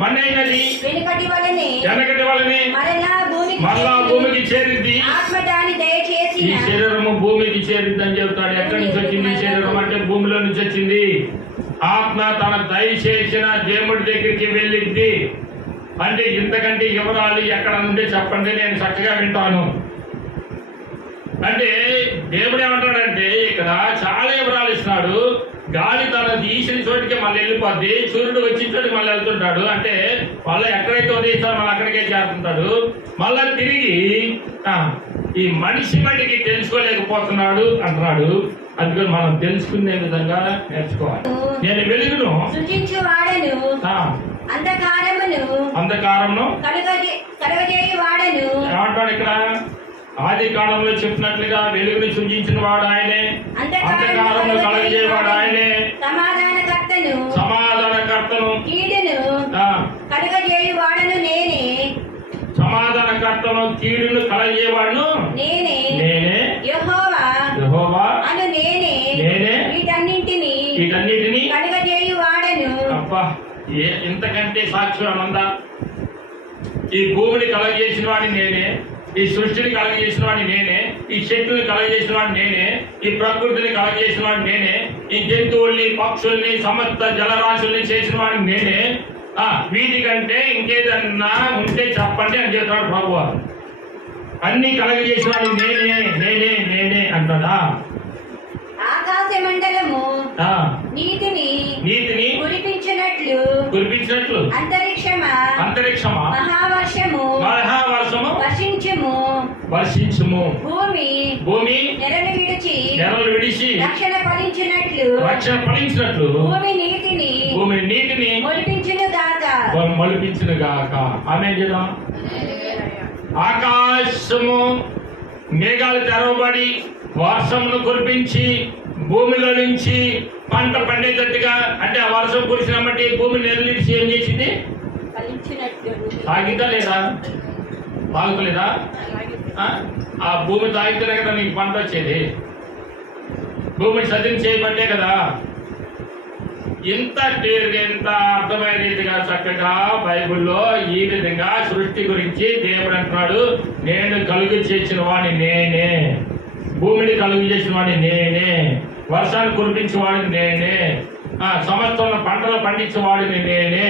మన్నైనది వెనకటి వలనే మరలా భూమికి చేరిద్ది. ఈ శరీరము భూమికి చేరిద్ది అని చెప్తాడు. ఎక్కడి నుంచి వచ్చింది ఈ శరీరం అంటే భూమిలో నుంచి వచ్చింది. ఆత్మ తన దయచేసిన దేవుడి దగ్గరికి వెళ్ళిద్ది అంటే ఇంతకంటే వివరాలు ఎక్కడ ఉంటే చెప్పండి, నేను చక్కగా వింటాను. అంటే దేవుడు ఏమంటాడంటే ఇక్కడ చాలా వివరాలు ఇస్తున్నాడు. గాలి తన తీసిన చోటికి మళ్ళీ వెళ్ళిపోద్ది, సూర్యుడు వచ్చిన చోటికి మళ్ళీ వెళ్తుంటాడు. అంటే వాళ్ళు ఎక్కడైతే ఉదయిస్తారో మళ్ళీ అక్కడికే చేరుతుంటాడు. మళ్ళా తిరిగి ఈ మనిషి మట్టికి తెలుసుకోలేకపోతున్నాడు అంటున్నాడు. అందుకని మనం తెలుసుకునే విధంగా నేర్చుకోవాలి. నేను వెలుగును అంధకారమును ఏమంటాడు ఇక్కడ? ఆది కాలంలో చెప్పినట్లుగా వెలుగుని సృజించిన వాడు ఆయనే, అంధకారమును కలగజేయవాడు ఆయనే, సమాధానకర్తను కీడును కలగజేయవాడును నేనే, యెహోవా నేనే వీటన్నిటిని కలగజేయువాడను. అబ్బా, ఇంతకంటే సాక్ష్యం ఉందా? ఈ భూమిని కలగజేసిన వాడిని నేనే, ఈ సృష్టిని కలగజేసిన వాడిని నేనే, ఈ చెట్టుని కలగజేసిన వాడిని నేనే, ఈ ప్రకృతిని కలగజేసిన వాడిని నేనే, ఈ జంతువుల్ని పక్షుల్ని సమస్త జలరాశుల్ని చేసిన వాడిని నేనే. వీటికంటే ఇంకేదన్నా ఉంటే చెప్పండి అని చెప్తాడు ప్రభు. అన్ని కలగజేసిన వాడిని నేనే నేనే నేనే అంటాడా? ఆకాశ మండలము నీతిని కురిపించినట్లు అంతరిక్షమా మహావర్షము వర్షించుము. భూమి నెరలు విడిచి రక్షణ ఫలించినట్లు భూమి నీతిని మొలిపించును గాక. ఆమేన్ చెప్దాం. ఆకాశము మేఘాలు తెరవబడి వర్షమును కురిపించి భూమిలో నుంచి పంట పండేటట్టుగా, అంటే ఆ వర్షం కురిసిన బట్టి భూమి నెరలిడిచి ఏం చేసింది? తాగిద్దా లేదా? తాగుతలేదా? ఆ భూమి తాగితేనే కదా నీకు పంట వచ్చేది. భూమిని సజ్జన చేయబట్టే కదా. ఇంత క్లియర్గా, ఎంత అర్థమైన రీతిగా చక్కగా బైబిల్లో ఈ విధంగా సృష్టి గురించి దేవుడు అంటున్నాడు, నేను కలుగు చేసిన వాడిని నేనే, భూమిని కలుగు చేసిన వాడిని నేనే, వర్షాన్ని కురిపించేవాడిని నేనే, సమస్తంలో పంటలు పండించేవాడిని నేనే,